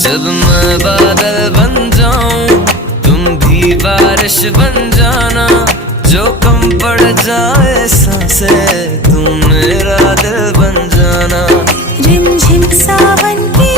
जब मैं बादल बन जाऊं तुम भी बारिश बन जाना, जो कम पड़ जाए सांसें तुम मेरा दिल बन जाना। रिमझिम सावन